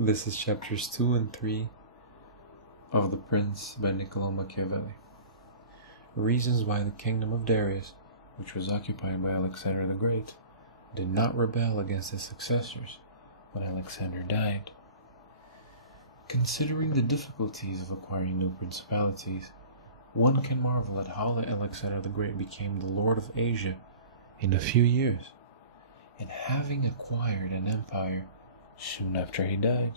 This is chapters 2 and 3 of The Prince by Niccolò Machiavelli. Reasons why the kingdom of Darius, which was occupied by Alexander the Great, did not rebel against his successors when Alexander died. Considering the difficulties of acquiring new principalities, one can marvel at how Alexander the Great became the Lord of Asia in a few years, and having acquired an empire soon after he died.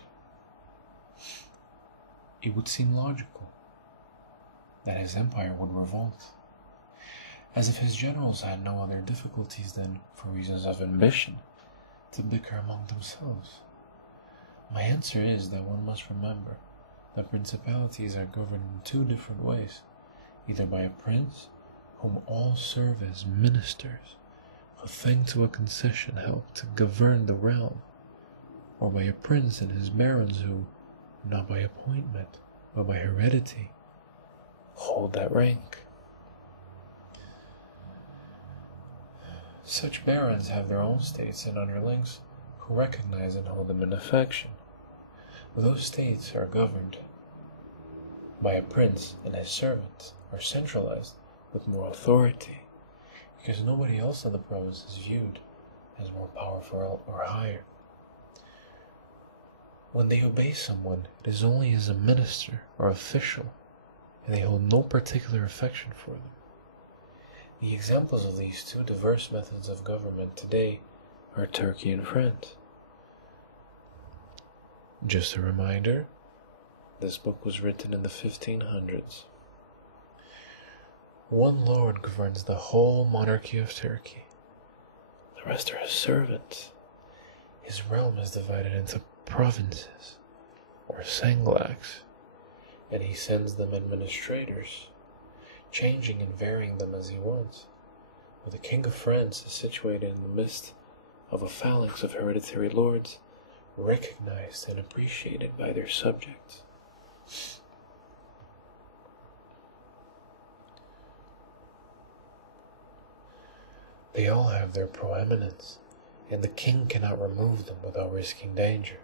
It would seem logical that his empire would revolt, as if his generals had no other difficulties than, for reasons of ambition, to bicker among themselves. My answer is that one must remember that principalities are governed in two different ways, either by a prince, whom all serve as ministers, who thanks to a concession help to govern the realm, or by a prince and his barons who, not by appointment, but by heredity, hold that rank. Such barons have their own states and underlings who recognize and hold them in affection. Those states are governed by a prince, and his servants are centralized with more authority, because nobody else in the province is viewed as more powerful or higher. When they obey someone, it is only as a minister or official, and they hold no particular affection for them. The examples of these two diverse methods of government today are Turkey and France. Just a reminder, this book was written in the 1500s. One lord governs the whole monarchy of Turkey. The rest are his servants. His realm is divided into provinces, or sanglaks, and he sends them administrators, changing and varying them as he wants. But the king of France is situated in the midst of a phalanx of hereditary lords, recognized and appreciated by their subjects. They all have their proeminence, and the king cannot remove them without risking danger.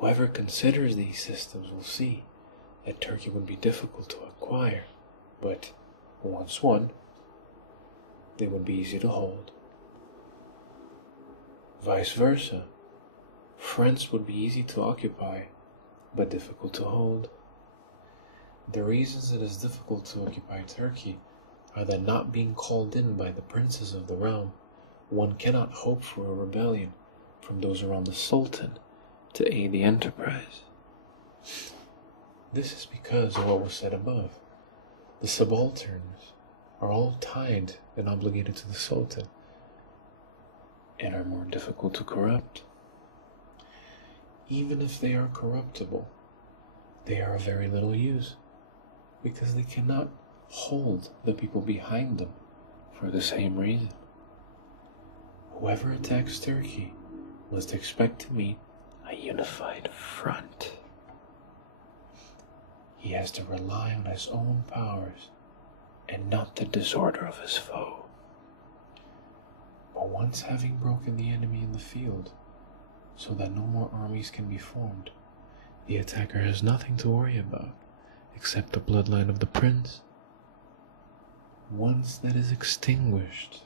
Whoever considers these systems will see that Turkey would be difficult to acquire, but once won, they would be easy to hold. Vice versa, France would be easy to occupy, but difficult to hold. The reasons it is difficult to occupy Turkey are that, not being called in by the princes of the realm, one cannot hope for a rebellion from those around the Sultan to aid the enterprise. This is because of what was said above. The subalterns are all tied and obligated to the Sultan, and are more difficult to corrupt. Even if they are corruptible, they are of very little use, because they cannot hold the people behind them for the same reason. Whoever attacks Turkey must expect to meet a unified front. He has to rely on his own powers and not the disorder of his foe. But once having broken the enemy in the field, so that no more armies can be formed, the attacker has nothing to worry about except the bloodline of the prince. Once that is extinguished,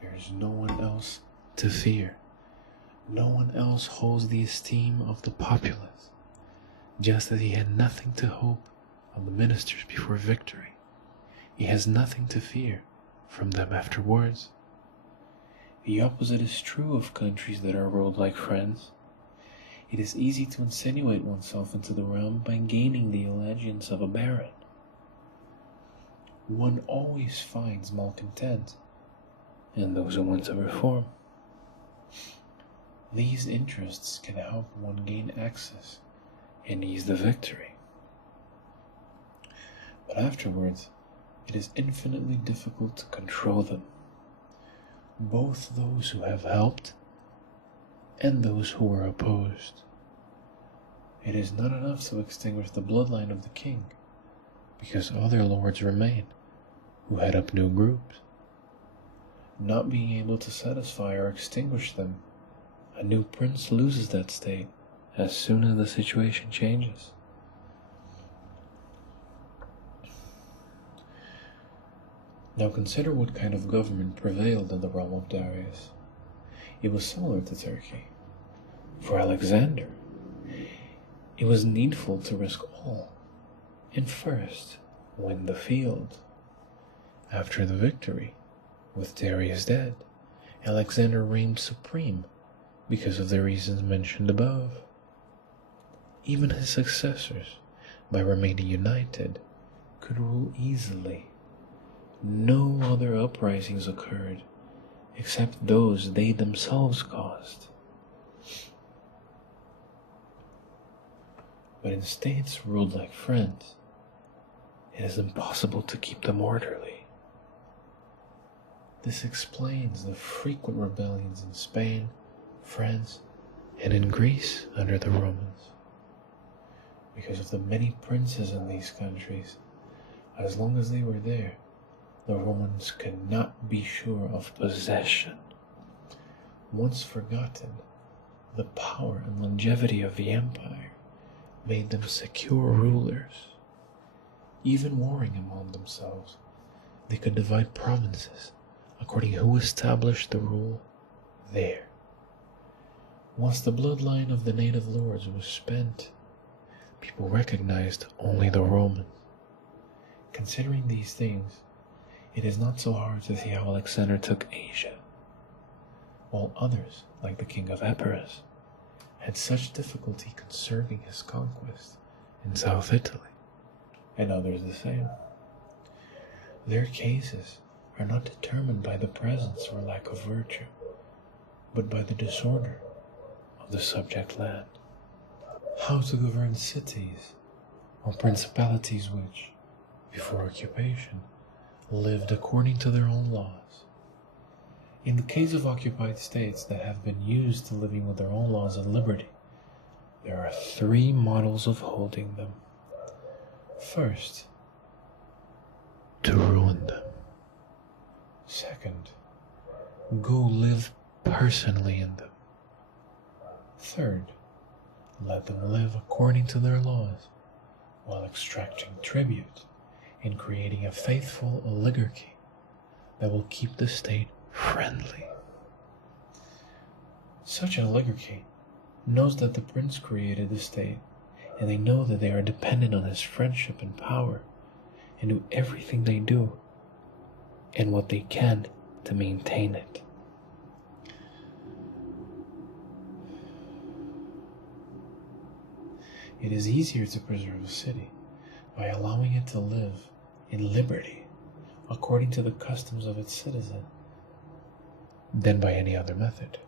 there is no one else to fear. No one else holds the esteem of the populace, just as he had nothing to hope of the ministers before victory. He has nothing to fear from them afterwards. The opposite is true of countries that are ruled like France. It is easy to insinuate oneself into the realm by gaining the allegiance of a baron. One always finds malcontent and those who want to reform. These interests can help one gain access and ease the victory. But afterwards, it is infinitely difficult to control them, both those who have helped and those who were opposed. It is not enough to extinguish the bloodline of the king, because other lords remain who head up new groups. Not being able to satisfy or extinguish them, a new prince loses that state as soon as the situation changes. Now consider what kind of government prevailed in the realm of Darius. It was similar to Turkey. For Alexander, it was needful to risk all, and first win the field. After the victory, with Darius dead, Alexander reigned supreme because of the reasons mentioned above. Even his successors, by remaining united, could rule easily. No other uprisings occurred except those they themselves caused. But in states ruled like friends, it is impossible to keep them orderly. This explains the frequent rebellions in Spain, France, and in Greece under the Romans. Because of the many princes in these countries, as long as they were there, the Romans could not be sure of possession. Once forgotten, the power and longevity of the empire made them secure rulers. Even warring among themselves, they could divide provinces according who established the rule there. Once the bloodline of the native lords was spent, people recognized only the Romans. Considering these things, it is not so hard to see how Alexander took Asia, while others, like the king of Epirus, had such difficulty conserving his conquest in South Italy, and others the same. Their cases are not determined by the presence or lack of virtue, but by the disorder of the subject land. How to govern cities or principalities which, before occupation, lived according to their own laws. In the case of occupied states that have been used to living with their own laws and liberty, there are three models of holding them. First, to ruin them. Second, go live personally in them. Third, let them live according to their laws, while extracting tribute and creating a faithful oligarchy that will keep the state friendly. Such an oligarchy knows that the prince created the state, and they know that they are dependent on his friendship and power, and do everything they do and what they can to maintain it. It is easier to preserve a city by allowing it to live in liberty according to the customs of its citizen than by any other method.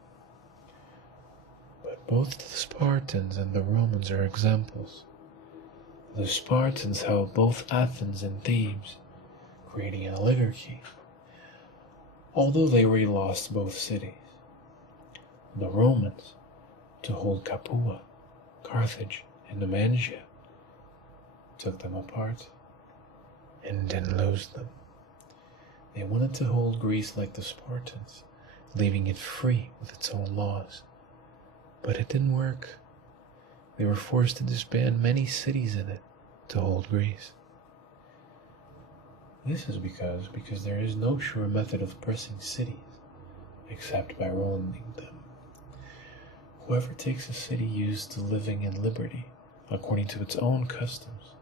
But both the Spartans and the Romans are examples. The Spartans held both Athens and Thebes, creating an oligarchy, although they re-lost both cities. The Romans, to hold Capua, Carthage, and Numantia, took them apart and didn't lose them. They wanted to hold Greece like the Spartans, leaving it free with its own laws. But it didn't work. They were forced to disband many cities in it to hold Greece. This is because there is no sure method of pressing cities except by ruining them. Whoever takes a city used to living in liberty according to its own customs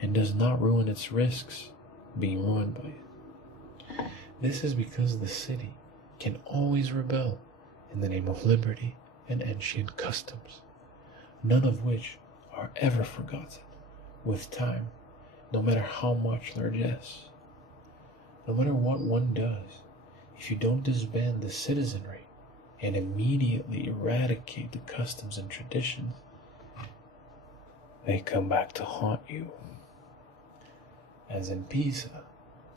and does not ruin its risks being ruined by it. This is because the city can always rebel in the name of liberty and ancient customs, none of which are ever forgotten with time, no matter how much largesse. No matter what one does, if you don't disband the citizenry and immediately eradicate the customs and traditions, they come back to haunt you. As in Pisa,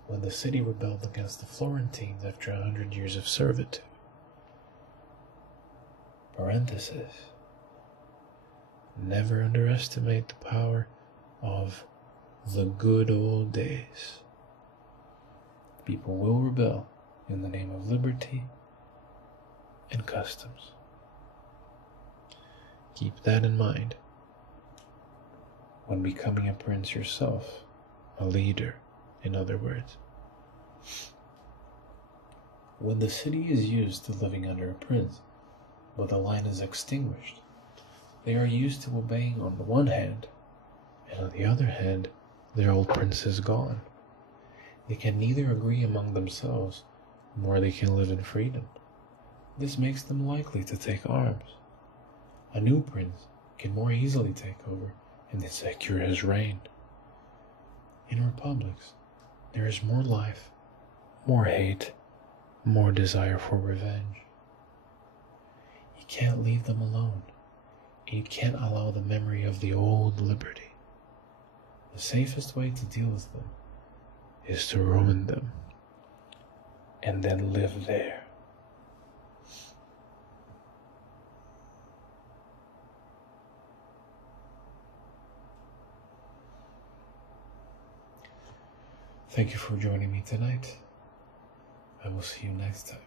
when the city rebelled against the Florentines after 100 years of servitude. Parenthesis. Never underestimate the power of the good old days. People will rebel in the name of liberty and customs. Keep that in mind. When becoming a prince yourself, a leader, in other words. When the city is used to living under a prince, but the line is extinguished, they are used to obeying on the one hand, and on the other hand, their old prince is gone. They can neither agree among themselves, nor they can live in freedom. This makes them likely to take arms. A new prince can more easily take over and secure his reign. In republics, there is more life, more hate, more desire for revenge. You can't leave them alone, and you can't allow the memory of the old liberty. The safest way to deal with them is to ruin them, and then live there. Thank you for joining me tonight. I will see you next time.